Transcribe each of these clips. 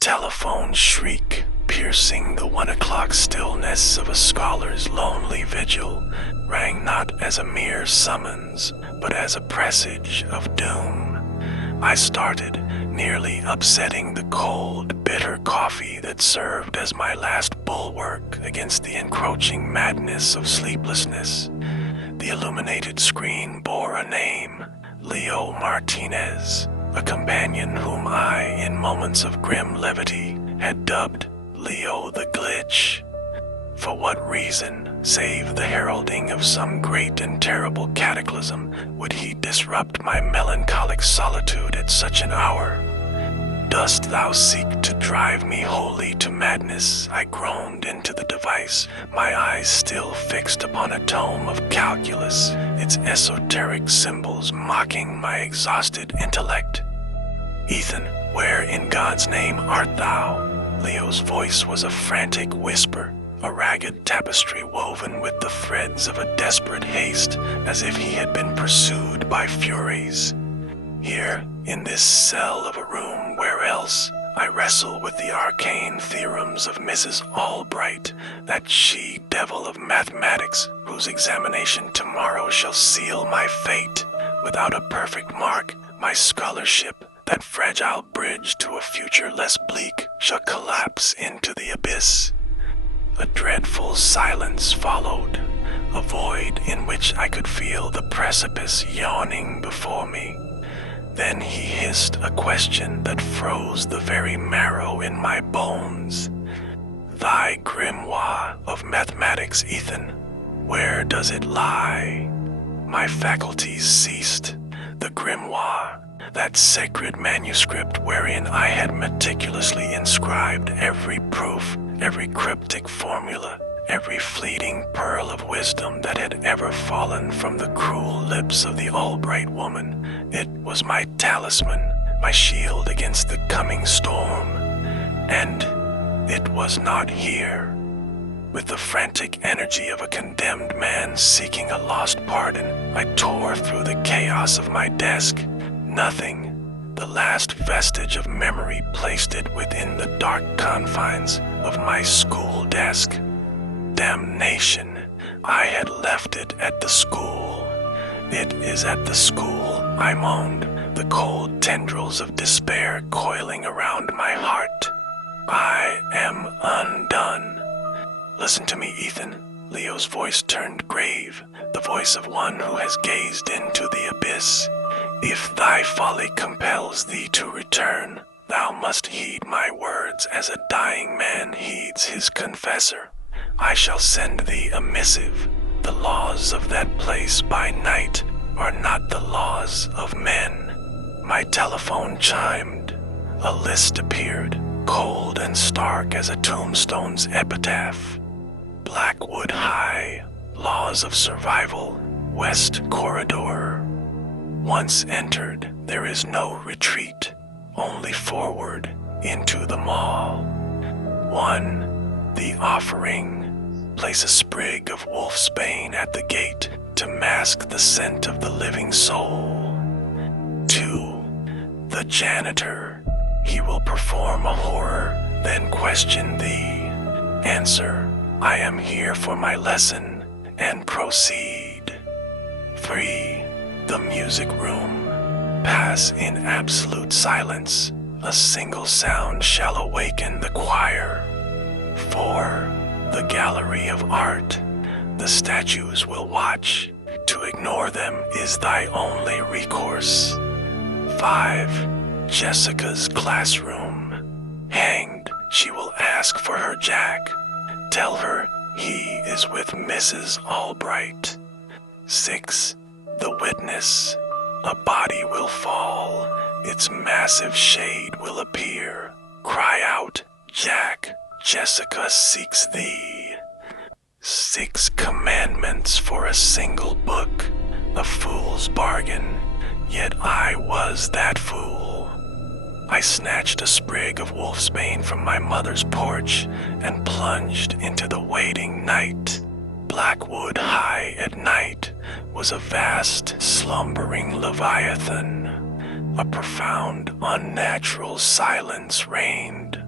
telephone shriek, piercing the 1 o'clock stillness of a scholar's lonely vigil, rang not as a mere summons, but as a presage of doom. I started, nearly upsetting the cold, bitter coffee that served as my last bulwark against the encroaching madness of sleeplessness. The illuminated screen bore a name, Leo Martinez, a companion whom I, in moments of grim levity, had dubbed Leo the Glitch. For what reason, save the heralding of some great and terrible cataclysm, would he disrupt my melancholic solitude at such an hour? "Dost thou seek to drive me wholly to madness?" I groaned into the device, my eyes still fixed upon a tome of calculus, its esoteric symbols mocking my exhausted intellect. "Ethan, where in God's name art thou?" Leo's voice was a frantic whisper, a ragged tapestry woven with the threads of a desperate haste, as if he had been pursued by furies. "Here, in this cell of a room, where else? I wrestle with the arcane theorems of Mrs. Albright, that she-devil of mathematics, whose examination tomorrow shall seal my fate. Without a perfect mark, my scholarship, that fragile bridge to a future less bleak, shall collapse into the abyss." A dreadful silence followed, a void in which I could feel the precipice yawning before me. Then he hissed a question that froze the very marrow in my bones. "Thy grimoire of mathematics, Ethan, where does it lie?" My faculties ceased. The grimoire, that sacred manuscript wherein I had meticulously inscribed every proof, every cryptic formula, every fleeting pearl of wisdom that had ever fallen from the cruel lips of the Albright woman. It was my talisman, my shield against the coming storm. And it was not here. With the frantic energy of a condemned man seeking a lost pardon, I tore through the chaos of my desk. Nothing. The last vestige of memory placed it within the dark confines of my school desk. Damnation! I had left it at the school. "It is at the school," I moaned, the cold tendrils of despair coiling around my heart. "I am undone." "Listen to me, Ethan." Leo's voice turned grave, the voice of one who has gazed into the abyss. "If thy folly compels thee to return, thou must heed my words as a dying man heeds his confessor. I shall send thee a missive. The laws of that place by night are not the laws of men." My telephone chimed. A list appeared, cold and stark as a tombstone's epitaph. Blackwood High, Laws of Survival, West Corridor. Once entered, there is no retreat, only forward into the mall. 1. The Offering. Place a sprig of wolfsbane at the gate to mask the scent of the living soul. 2. The Janitor. He will perform a horror, then question thee. Answer, "I am here for my lesson," and proceed. 3. The Music Room. Pass in absolute silence. A single sound shall awaken the choir. 4. The Gallery of Art. The statues will watch. To ignore them is thy only recourse. 5. Jessica's classroom. Hanged, she will ask for her Jack. Tell her he is with Mrs. Albright. 6. The Witness. A body will fall. Its massive shade will appear. Cry out, "Jack, Jessica seeks thee." 6 commandments for a single book. A fool's bargain. Yet I was that fool. I snatched a sprig of wolfsbane from my mother's porch and plunged into the waiting night. Blackwood High at night was a vast, slumbering leviathan. A profound, unnatural silence reigned.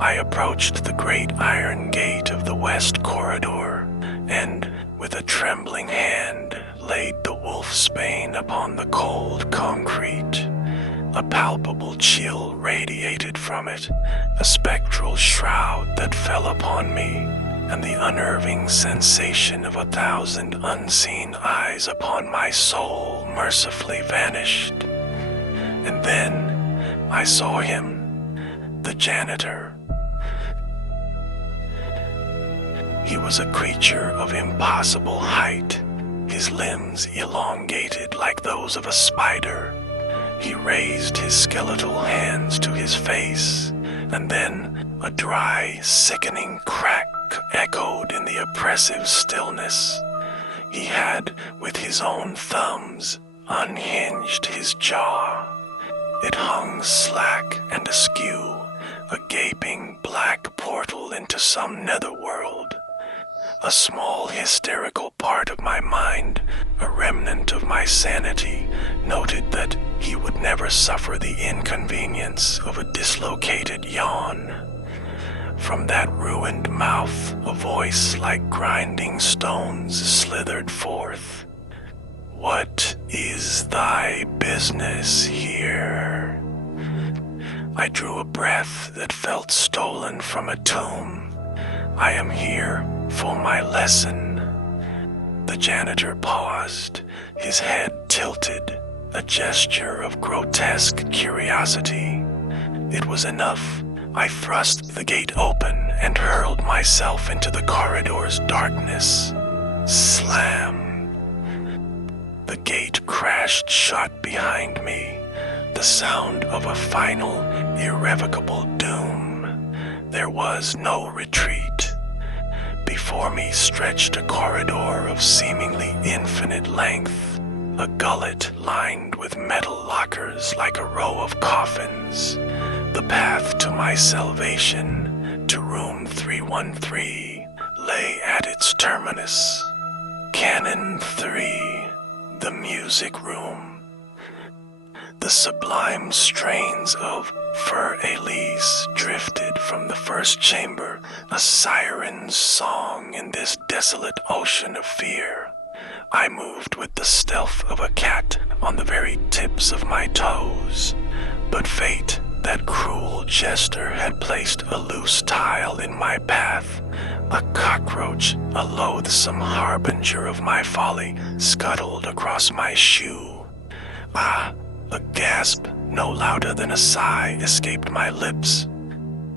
I approached the great iron gate of the west corridor, and, with a trembling hand, laid the wolfsbane upon the cold concrete. A palpable chill radiated from it, a spectral shroud that fell upon me, and the unnerving sensation of 1,000 unseen eyes upon my soul mercifully vanished. And then I saw him, the janitor. He was a creature of impossible height, his limbs elongated like those of a spider. He raised his skeletal hands to his face, and then a dry, sickening crack echoed in the oppressive stillness. He had, with his own thumbs, unhinged his jaw. It hung slack and askew, a gaping black portal into some netherworld. A small hysterical part of my mind, a remnant of my sanity, noted that he would never suffer the inconvenience of a dislocated yawn. From that ruined mouth, a voice like grinding stones slithered forth. "What is thy business here?" I drew a breath that felt stolen from a tomb. "I am here for my lesson." The janitor paused, his head tilted, a gesture of grotesque curiosity. It was enough. I thrust the gate open and hurled myself into the corridor's darkness. Slam! The gate crashed shut behind me, the sound of a final, irrevocable doom. There was no retreat. Before me stretched a corridor of seemingly infinite length, a gullet lined with metal lockers like a row of coffins. The path to my salvation, to room 313, lay at its terminus. Canon 3, the music room. The sublime strains of Fur Elise drifted from the first chamber, a siren's song in this desolate ocean of fear. I moved with the stealth of a cat on the very tips of my toes, but fate, that cruel jester, had placed a loose tile in my path. A cockroach, a loathsome harbinger of my folly, scuttled across my shoe. Ah! A gasp, no louder than a sigh, escaped my lips.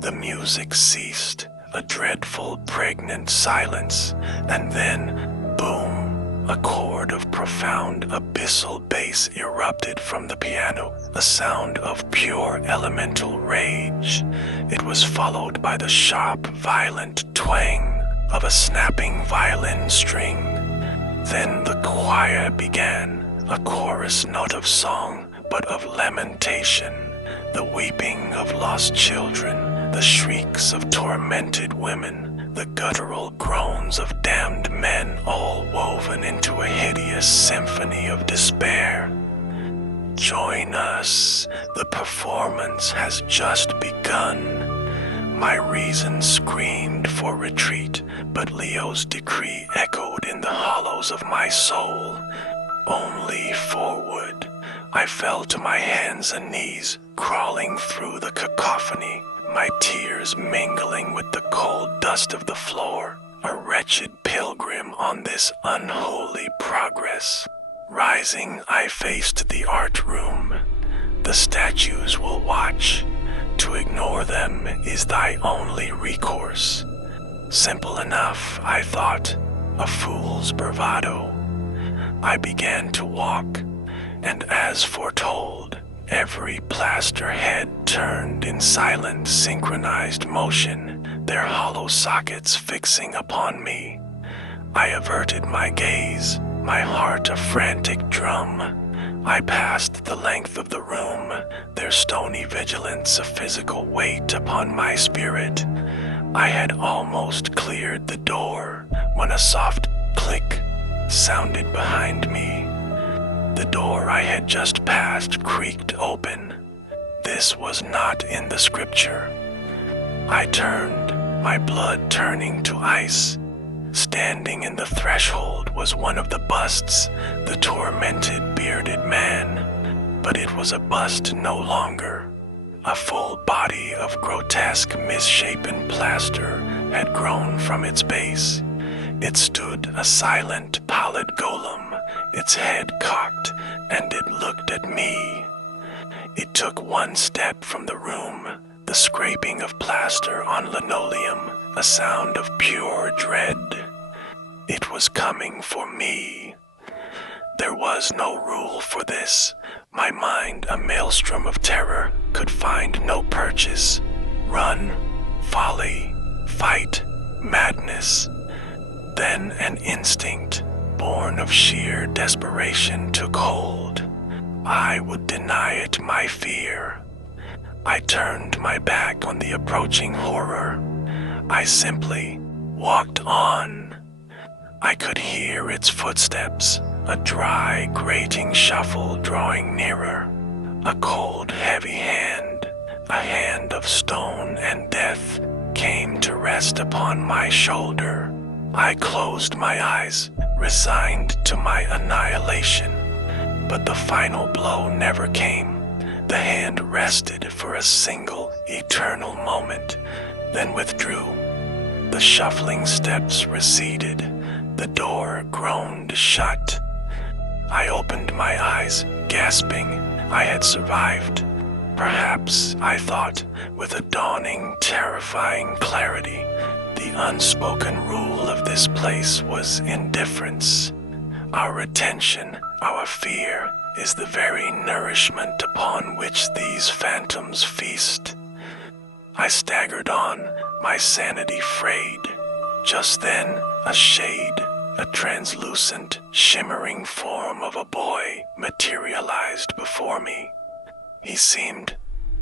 The music ceased, a dreadful, pregnant silence, and then, boom, a chord of profound, abyssal bass erupted from the piano, a sound of pure elemental rage. It was followed by the sharp, violent twang of a snapping violin string. Then the choir began, a chorus not of song, but of lamentation, the weeping of lost children, the shrieks of tormented women, the guttural groans of damned men, all woven into a hideous symphony of despair. "Join us, the performance has just begun." My reason screamed for retreat, but Leo's decree echoed in the hollows of my soul. Only forward. I fell to my hands and knees, crawling through the cacophony, my tears mingling with the cold dust of the floor, a wretched pilgrim on this unholy progress. Rising, I faced the art room. The statues will watch. To ignore them is thy only recourse. Simple enough, I thought, a fool's bravado. I began to walk, and as foretold, every plaster head turned in silent, synchronized motion, their hollow sockets fixing upon me. I averted my gaze, my heart a frantic drum. I passed the length of the room, their stony vigilance a physical weight upon my spirit. I had almost cleared the door when a soft click sounded behind me. The door I had just passed creaked open. This was not in the scripture. I turned, my blood turning to ice. Standing in the threshold was one of the busts, the tormented bearded man. But it was a bust no longer. A full body of grotesque misshapen plaster had grown from its base. It stood a silent, pallid golem, its head cocked, and it looked at me. It took one step from the room, the scraping of plaster on linoleum, a sound of pure dread. It was coming for me. There was no rule for this. My mind, a maelstrom of terror, could find no purchase. Run, folly, fight, madness. Then an instinct, born of sheer desperation, took hold. I would deny it my fear. I turned my back on the approaching horror. I simply walked on. I could hear its footsteps, a dry, grating shuffle drawing nearer. A cold, heavy hand, a hand of stone and death, came to rest upon my shoulder. I closed my eyes, resigned to my annihilation. But the final blow never came. The hand rested for a single, eternal moment, then withdrew. The shuffling steps receded. The door groaned shut. I opened my eyes, gasping. I had survived. Perhaps, I thought, with a dawning, terrifying clarity, the unspoken rule of this place was indifference. Our attention, our fear, is the very nourishment upon which these phantoms feast. I staggered on, my sanity frayed. Just then, a shade, a translucent, shimmering form of a boy materialized before me. He seemed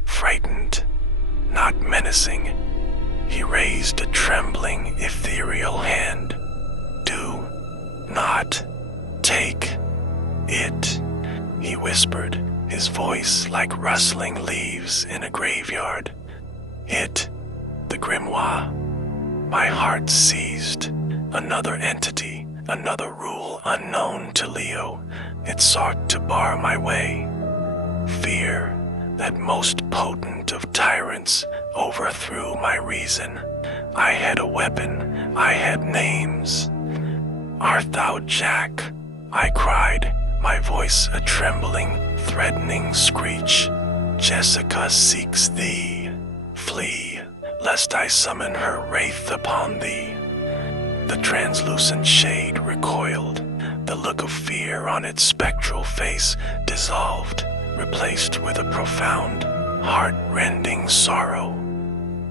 frightened, not menacing. He raised a trembling, ethereal hand. "Do not take it," he whispered, his voice like rustling leaves in a graveyard. "It, the grimoire." My heart seized. Another entity, another rule unknown to Leo. It sought to bar my way. Fear, that most potent of tyrants, overthrew my reason. I had a weapon. I had names. "Art thou Jack?" I cried, my voice a trembling, threatening screech. "Jessica seeks thee. Flee, lest I summon her wraith upon thee." The translucent shade recoiled. The look of fear on its spectral face dissolved, replaced with a profound, heart-rending sorrow.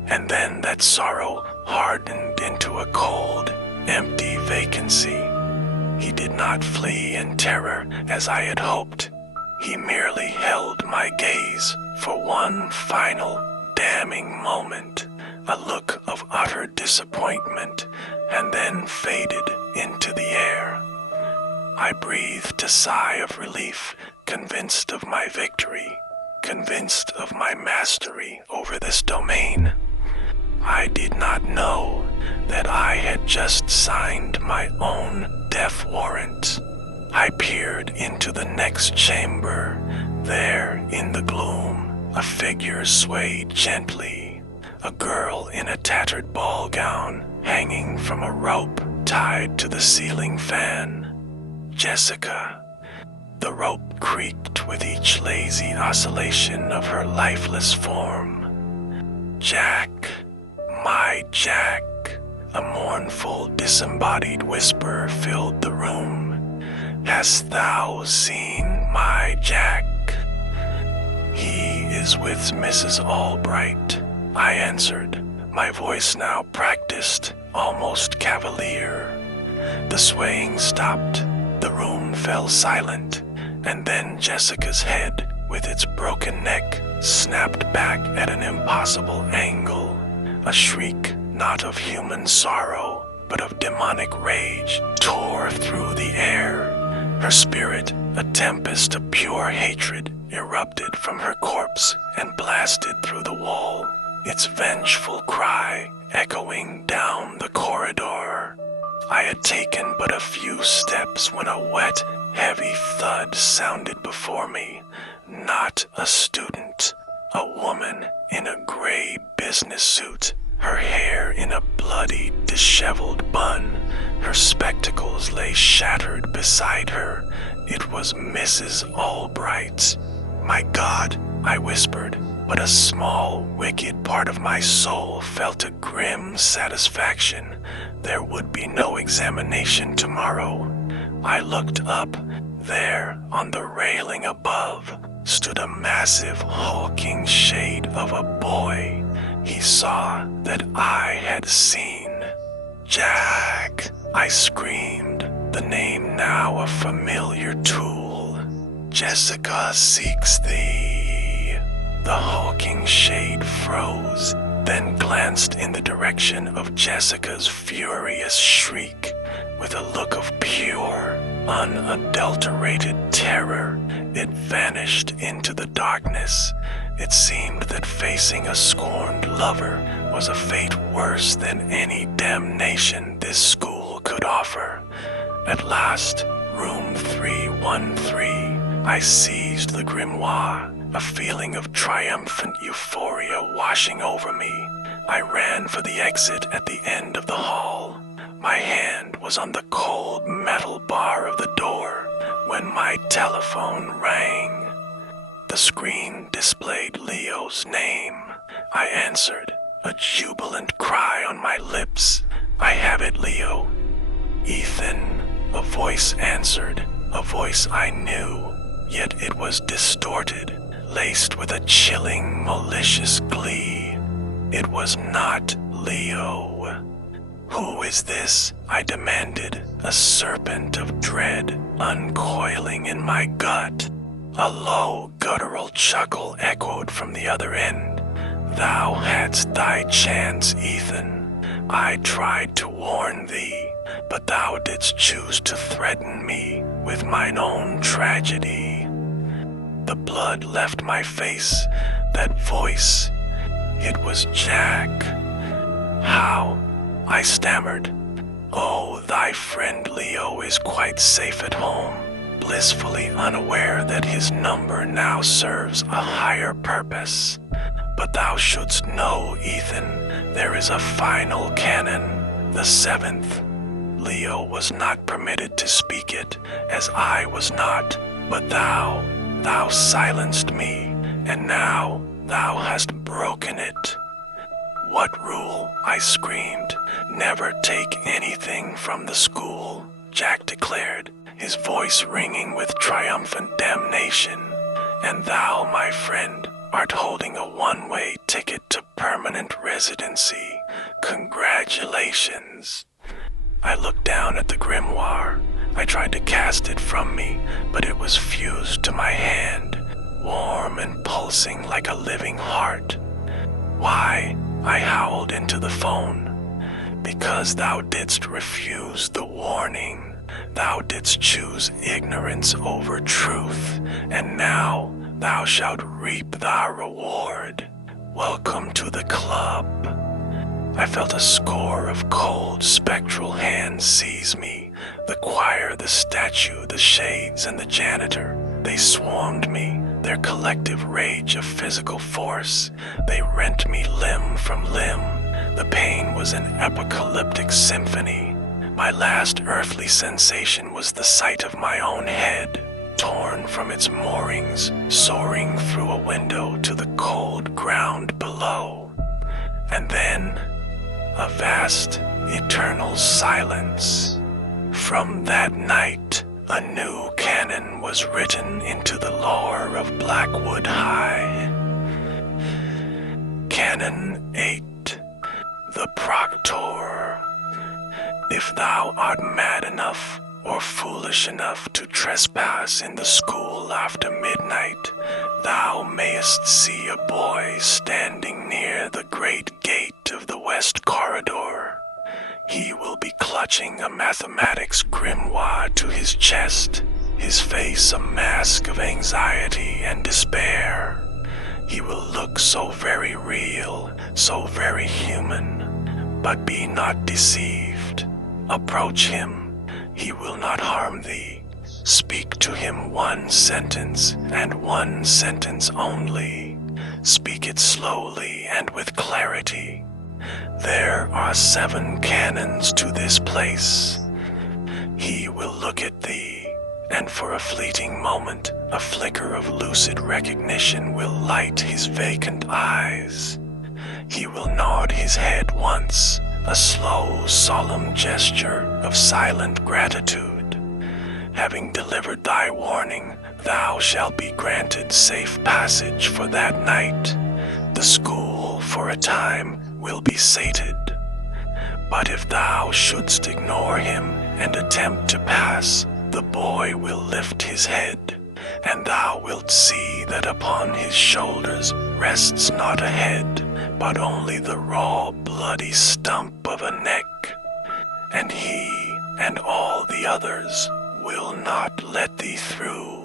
And then that sorrow hardened into a cold, empty vacancy. He did not flee in terror as I had hoped. He merely held my gaze for one final, damning moment, a look of utter disappointment, and then faded into the air. I breathed a sigh of relief, convinced of my victory, convinced of my mastery over this domain. I did not know that I had just signed my own death warrant. I peered into the next chamber. There, in the gloom, a figure swayed gently. A girl in a tattered ball gown, hanging from a rope tied to the ceiling fan. Jessica. The rope creaked with each lazy oscillation of her lifeless form. "Jack, my Jack." A mournful, disembodied whisper filled the room. "Hast thou seen my Jack?" "He is with Mrs. Albright," I answered, my voice now practiced, almost cavalier. The swaying stopped. The room fell silent, and then Jessica's head, with its broken neck, snapped back at an impossible angle. A shriek, not of human sorrow, but of demonic rage, tore through the air. Her spirit, a tempest of pure hatred, erupted from her corpse and blasted through the wall. its vengeful cry echoing down the corridor. I had taken but a few steps when a wet, heavy thud sounded before me. Not a student, a woman in a gray business suit, her hair in a bloody, disheveled bun. Her spectacles lay shattered beside her. It was Mrs. Albright. "My God," I whispered, but a small, wicked part of my soul felt a grim satisfaction. There would be no examination tomorrow. I looked up. There, on the railing above, stood a massive, hulking shade of a boy. He saw that I had seen. "Jack!" I screamed, the name now a familiar tool. "Jessica seeks thee." The hulking shade froze, then glanced in the direction of Jessica's furious shriek. With a look of pure, unadulterated terror, it vanished into the darkness. It seemed that facing a scorned lover was a fate worse than any damnation this school could offer. At last, room 313, I seized the grimoire, a feeling of triumphant euphoria washing over me. I ran for the exit at the end of the hall. My hand was on the cold metal bar of the door when my telephone rang. The screen displayed Leo's name. I answered, a jubilant cry on my lips. "I have it, Leo." "Ethan," a voice answered, a voice I knew, yet it was distorted, laced with a chilling, malicious glee. It was not Leo. "Who is this?" I demanded, a serpent of dread uncoiling in my gut. A low, guttural chuckle echoed from the other end. "Thou hadst thy chance, Ethan. I tried to warn thee, but thou didst choose to threaten me with mine own tragedy." The blood left my face. That voice, it was Jack. "How?" I stammered. "Oh, thy friend Leo is quite safe at home, blissfully unaware that his number now serves a higher purpose. But thou shouldst know, Ethan, there is a final canon, the 7th. Leo was not permitted to speak it, as I was not, but thou silenced me, and now thou hast broken it." "What rule?" I screamed. "Never take anything from the school," Jack declared, his voice ringing with triumphant damnation. "And thou, my friend, art holding a one-way ticket to permanent residency. Congratulations." I looked down at the grimoire. I tried to cast it from me, but it was fused to my hand, warm and pulsing like a living heart. "Why?" I howled into the phone. "Because thou didst refuse the warning. Thou didst choose ignorance over truth, and now thou shalt reap thy reward. Welcome to the club." I felt a score of cold, spectral hands seize me. The choir, the statue, the shades, and the janitor. They swarmed me, their collective rage of physical force. They rent me limb from limb. The pain was an apocalyptic symphony. My last earthly sensation was the sight of my own head, torn from its moorings, soaring through a window to the cold ground below. And then, a vast, eternal silence. From that night, a new canon was written into the lore of Blackwood High. Canon 8, the Proctor. If thou art mad enough or foolish enough to trespass in the school after midnight, thou mayest see a boy standing near the great gate of the west corridor. He will be clutching a mathematics grimoire to his chest, his face a mask of anxiety and despair. He will look so very real, so very human. But be not deceived. Approach him. He will not harm thee. Speak to him one sentence, and one sentence only. Speak it slowly and with clarity. There are 7 canons to this place. He will look at thee, and for a fleeting moment, a flicker of lucid recognition will light his vacant eyes. He will nod his head once, a slow, solemn gesture of silent gratitude. Having delivered thy warning, thou shalt be granted safe passage for that night. The school, for a time, will be sated. But if thou shouldst ignore him and attempt to pass, the boy will lift his head, and thou wilt see that upon his shoulders rests not a head, but only the raw, bloody stump of a neck. And he and all the others will not let thee through.